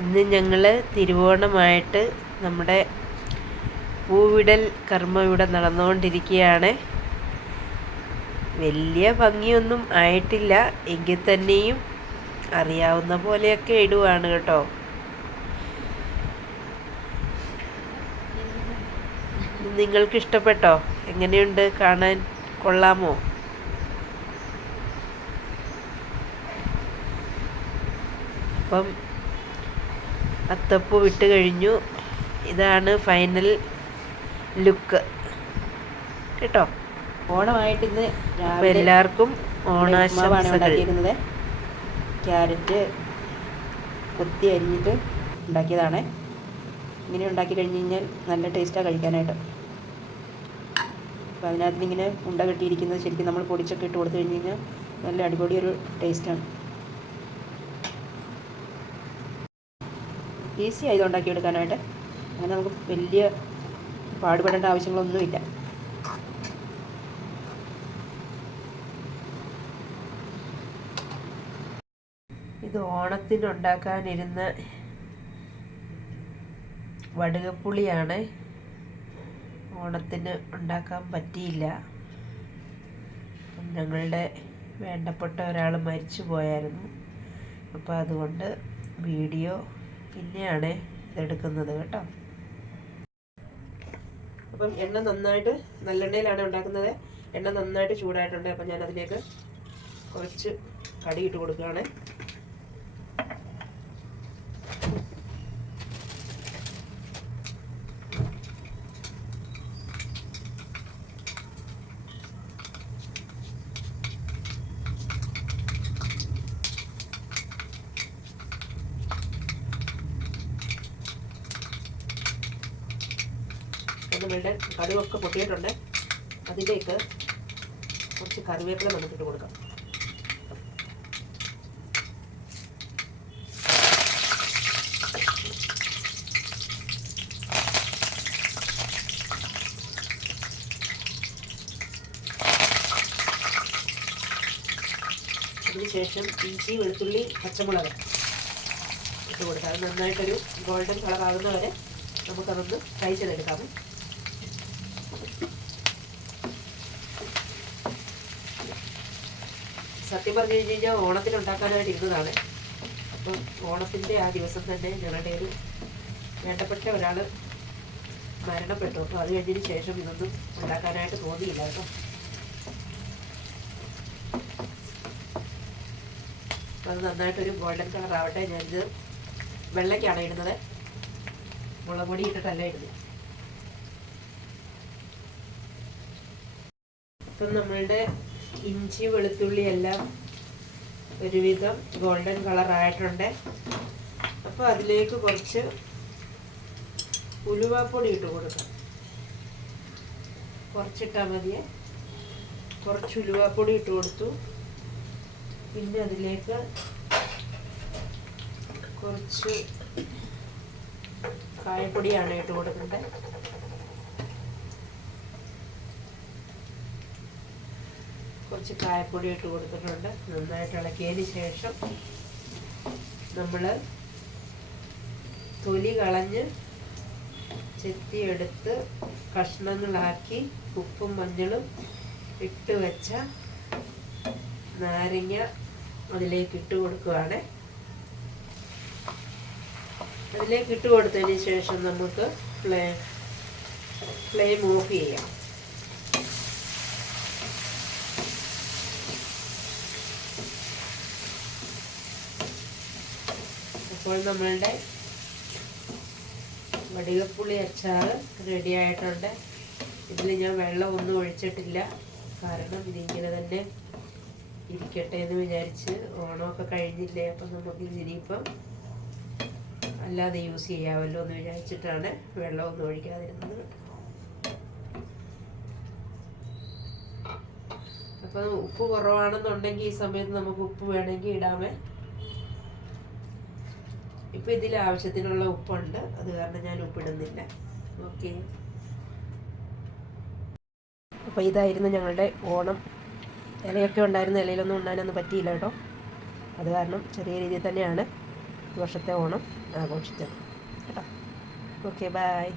ഇന്ന് ഞങ്ങൾ തിരുവോണമായിട്ട് നമ്മുടെ പൂവിടൽ കർമ്മം ഇവിടെ നടന്നുകൊണ്ടിരിക്കുകയാണ്. വലിയ ഭംഗിയൊന്നും ആയിട്ടില്ല, എങ്കിൽ തന്നെയും അറിയാവുന്ന പോലെയൊക്കെ ഇടുവാണ് കേട്ടോ. നിങ്ങൾക്ക് ഇഷ്ടപ്പെട്ടോ? എങ്ങനെയുണ്ട് കാണാൻ? കൊള്ളാമോ? അപ്പം അത്തപ്പൂ വിട്ട് കഴിഞ്ഞു. ഇതാണ് ഫൈനൽ ലുക്ക് കേട്ടോ. ഓണമായിട്ട് ഇന്ന് അപ്പോൾ എല്ലാവർക്കും ഓണാശംസകൾ. ക്യാരറ്റ് കൊത്തി അരിഞ്ഞിട്ട് ഉണ്ടാക്കിയതാണ്. ഇങ്ങനെ ഉണ്ടാക്കി കഴിഞ്ഞ് കഴിഞ്ഞാൽ നല്ല ടേസ്റ്റാണ് കഴിക്കാനായിട്ട്. അപ്പോൾ അതിനകത്ത് ഇങ്ങനെ ഉണ്ട കെട്ടിയിരിക്കുന്നത് ശരിക്കും നമ്മൾ പൊടിച്ചൊക്കെ ഇട്ട് കൊടുത്തു കഴിഞ്ഞ് കഴിഞ്ഞാൽ നല്ല അടിപൊളി ഒരു ടേസ്റ്റാണ്. ഈസി ആയത് ഉണ്ടാക്കിയെടുക്കാനായിട്ട്. അങ്ങനെ നമുക്ക് വലിയ പാടുപെടേണ്ട ആവശ്യങ്ങളൊന്നുമില്ല. ഇത് ഓണത്തിനുണ്ടാക്കാനിരുന്ന വടുകപ്പുളിയാണ്. ഓണത്തിന് ഉണ്ടാക്കാൻ പറ്റിയില്ല. ഞങ്ങളുടെ വേണ്ടപ്പെട്ട ഒരാൾ മരിച്ചു പോയായിരുന്നു. അപ്പോൾ അതുകൊണ്ട് വീഡിയോ പിന്നെയാണ് ഇതെടുക്കുന്നത് കേട്ടോ. അപ്പം എണ്ണ നന്നായിട്ട് നല്ലെണ്ണയിലാണ് ഉണ്ടാക്കുന്നത്. എണ്ണ നന്നായിട്ട് ചൂടായിട്ടുണ്ട്. അപ്പം ഞാൻ അതിലേക്ക് കുറച്ച് കടി ഇട്ട് കൊടുക്കുകയാണ്. നമ്മളുടെ കടുകൊക്കെ പൊട്ടിയിട്ടുണ്ട്. അതിലേക്ക് കുറച്ച് കറിവേപ്പില നമുക്കിട്ട് കൊടുക്കാം. അതിനുശേഷം ഇഞ്ചി, വെളുത്തുള്ളി, പച്ചമുളക് ഇട്ട് കൊടുക്കാം. അത് നന്നായിട്ടൊരു ഗോൾഡൻ കളർ ആകുന്നവരെ നമുക്കതൊന്ന് ഫ്രൈ ചെയ്തെടുക്കാം. സത്യം പറഞ്ഞു കഴിഞ്ഞ് കഴിഞ്ഞാൽ ഓണത്തിന് ഉണ്ടാക്കാനായിട്ട് ഇരുന്നതാണ്. അപ്പം ഓണത്തിൻ്റെ ആ ദിവസം തന്നെ ഞങ്ങളുടെ ഒരു വേണ്ടപ്പെട്ട ഒരാൾ മരണപ്പെട്ടു. അപ്പോൾ അത് കഴിഞ്ഞതിന് ശേഷം ഇതൊന്നും ഉണ്ടാക്കാനായിട്ട് തോന്നിയില്ല കേട്ടോ. അപ്പോൾ അത് നന്നായിട്ടൊരു ഗോൾഡൻ കളർ ആവട്ടെ. ഞാനിത് വെള്ളയ്ക്കാണ് ഇടുന്നത്, മുളക് പൊടി ഇട്ടിട്ടല്ല ഇടുന്നത്. അപ്പം നമ്മളുടെ ഇഞ്ചി, വെളുത്തുള്ളി എല്ലാം ഒരുവിധം ഗോൾഡൻ കളർ ആയിട്ടുണ്ട്. അപ്പോൾ അതിലേക്ക് കുറച്ച് ഉലുവാപ്പൊടി ഇട്ട് കൊടുക്കാം. കുറച്ചിട്ടാൽ മതിയെ. കുറച്ച് ഉലുവാപ്പൊടി ഇട്ട് കൊടുത്തു. പിന്നെ അതിലേക്ക് കുറച്ച് കായപ്പൊടിയാണ് ഇട്ട് കൊടുക്കേണ്ടത്. കുറച്ച് കായപ്പൊടി ഇട്ട് കൊടുത്തിട്ടുണ്ട്. നന്നായിട്ട് ഇളക്കിയതിന് ശേഷം നമ്മൾ തൊലി കളഞ്ഞ് ചെത്തിയെടുത്ത് കഷ്ണങ്ങളാക്കി ഉപ്പും മഞ്ഞളും ഇട്ട് വെച്ച നാരങ്ങ അതിലേക്ക് ഇട്ട് കൊടുക്കുകയാണ്. അതിലേക്ക് ഇട്ട് കൊടുത്തതിന് ശേഷം നമുക്ക് ഫ്ലെയിം ഓഫ് ചെയ്യാം. അപ്പോൾ നമ്മളുടെ വടുകപ്പുളി അച്ചാർ റെഡി ആയിട്ടുണ്ട്. ഇതിൽ ഞാൻ വെള്ളമൊന്നും ഒഴിച്ചിട്ടില്ല, കാരണം ഇതിങ്ങനെ തന്നെ ഇരിക്കട്ടെ എന്ന് വിചാരിച്ച്. ഓണമൊക്കെ കഴിഞ്ഞില്ലേ, അപ്പം നമുക്ക് ഇതിനിപ്പം അല്ലാതെ യൂസ് ചെയ്യാമല്ലോ എന്ന് വിചാരിച്ചിട്ടാണ് വെള്ളമൊന്നും ഒഴിക്കാതിരുന്നത്. അപ്പം ഉപ്പ് കുറവാണെന്നുണ്ടെങ്കിൽ ഈ സമയത്ത് നമുക്ക് ഉപ്പ് വേണമെങ്കിൽ ഇടാമേ. ഇപ്പം ഇതിൽ ആവശ്യത്തിനുള്ള ഉപ്പുണ്ട്, അത് കാരണം ഞാൻ ഉപ്പിടുന്നില്ല. ഓക്കെ. അപ്പോൾ ഇതായിരുന്നു ഞങ്ങളുടെ ഓണം. ഇലയൊക്കെ ഉണ്ടായിരുന്ന, ഇലയിലൊന്നും ഉണ്ടാകാനൊന്നും പറ്റിയില്ല കേട്ടോ. അത് കാരണം ചെറിയ രീതിയിൽ തന്നെയാണ് ഈ വർഷത്തെ ഓണം ആഘോഷിച്ചത് കേട്ടോ. Okay, bye.